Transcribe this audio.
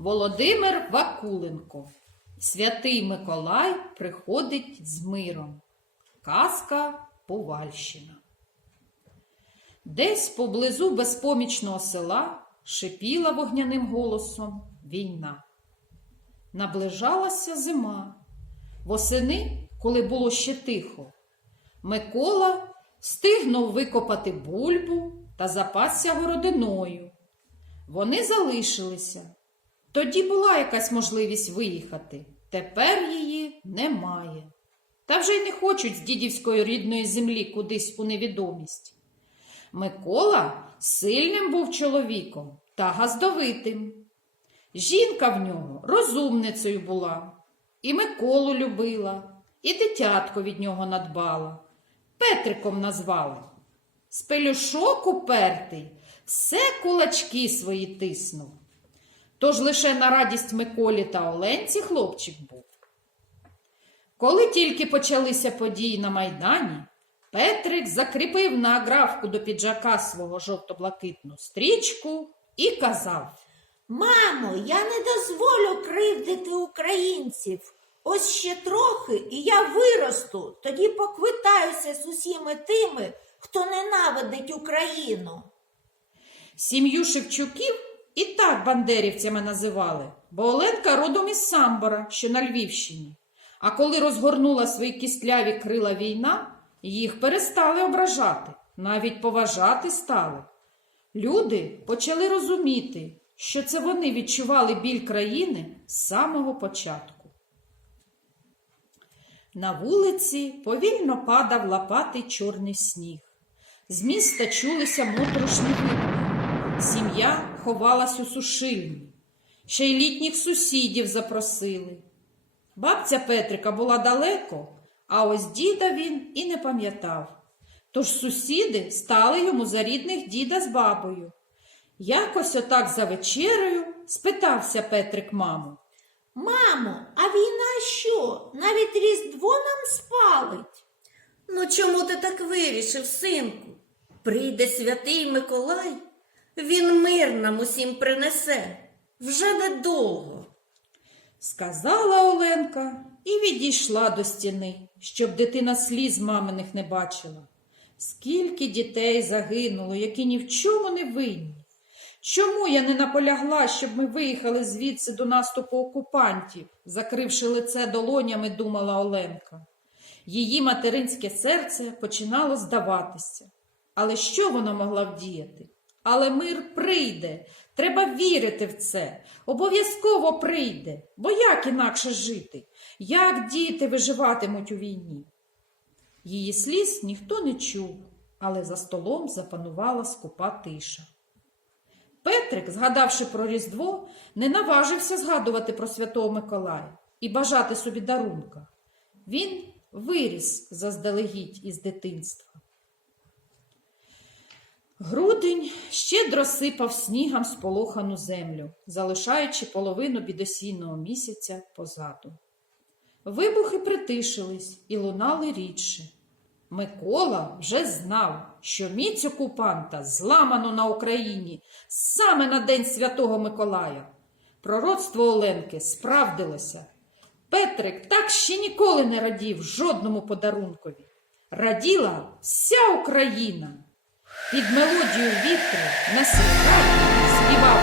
Володимир Вакуленко. Святий Миколай приходить з миром. Казка Повальщина. Десь поблизу безпомічного села шипіла вогняним голосом війна. Наближалася зима. Восени, коли було ще тихо, Микола встигнув викопати бульбу та запасся городиною. Вони залишилися. Тоді була якась можливість виїхати. Тепер її немає. Та вже й не хочуть з дідівської рідної землі кудись у невідомість. Микола сильним був чоловіком та газдовитим. Жінка в нього розумницею була, і Миколу любила, і дитятко від нього надбала. Петриком назвали. З упертий, все кулачки свої тиснув. Тож лише на радість Миколі та Оленці хлопчик був. Коли тільки почалися події на Майдані, Петрик закріпив на аграфку до піджака свого жовто-блакитну стрічку і казав Мамо, я не дозволю кривдити українців. Ось ще трохи, і я виросту, тоді поквитаюся з усіми тими, хто ненавидить Україну. Сім'ю Шевчуків і так бандерівцями називали, бо Оленка родом із Самбора, що на Львівщині. А коли розгорнула свої кістляві крила війна, їх перестали ображати, навіть поважати стали. Люди почали розуміти, що це вони відчували біль країни з самого початку. На вулиці повільно падав лопатий чорний сніг. З міста чулися моторошні вибухи. Сім'я ховалась у сушильні. Ще й літніх сусідів запросили. Бабця Петрика була далеко, а ось діда він і не пам'ятав. Тож сусіди стали йому за рідних діда з бабою. Якось отак за вечерею спитався Петрик маму. Мамо, а війна що? Навіть Різдво нам спалить. Ну чому ти так вирішив, синку? Прийде святий Миколай, він мир нам усім принесе. Вже недовго. Сказала Оленка і відійшла до стіни, щоб дитина сліз маминих не бачила. Скільки дітей загинуло, які ні в чому не винні. Чому я не наполягла, щоб ми виїхали звідси до наступу окупантів, закривши лице долонями, думала Оленка. Її материнське серце починало здаватися. Але що вона могла вдіяти? Але мир прийде. Треба вірити в це. Обов'язково прийде. Бо як інакше жити? Як діти виживатимуть у війні? Її сліз ніхто не чув, але за столом запанувала скупа тиша. Петрик, згадавши про Різдво, не наважився згадувати про Святого Миколая і бажати собі дарунка. Він виріс заздалегідь із дитинства. Грудень щедро сипав снігом сполохану землю, залишаючи половину бідосійного місяця позаду. Вибухи притишились і лунали рідше. Микола вже знав, що міць окупанта зламано на Україні саме на День Святого Миколая. Пророцтво Оленки справдилося. Петрик так ще ніколи не радів жодному подарункові. Раділа вся Україна. Під мелодію вітру на сікраї співав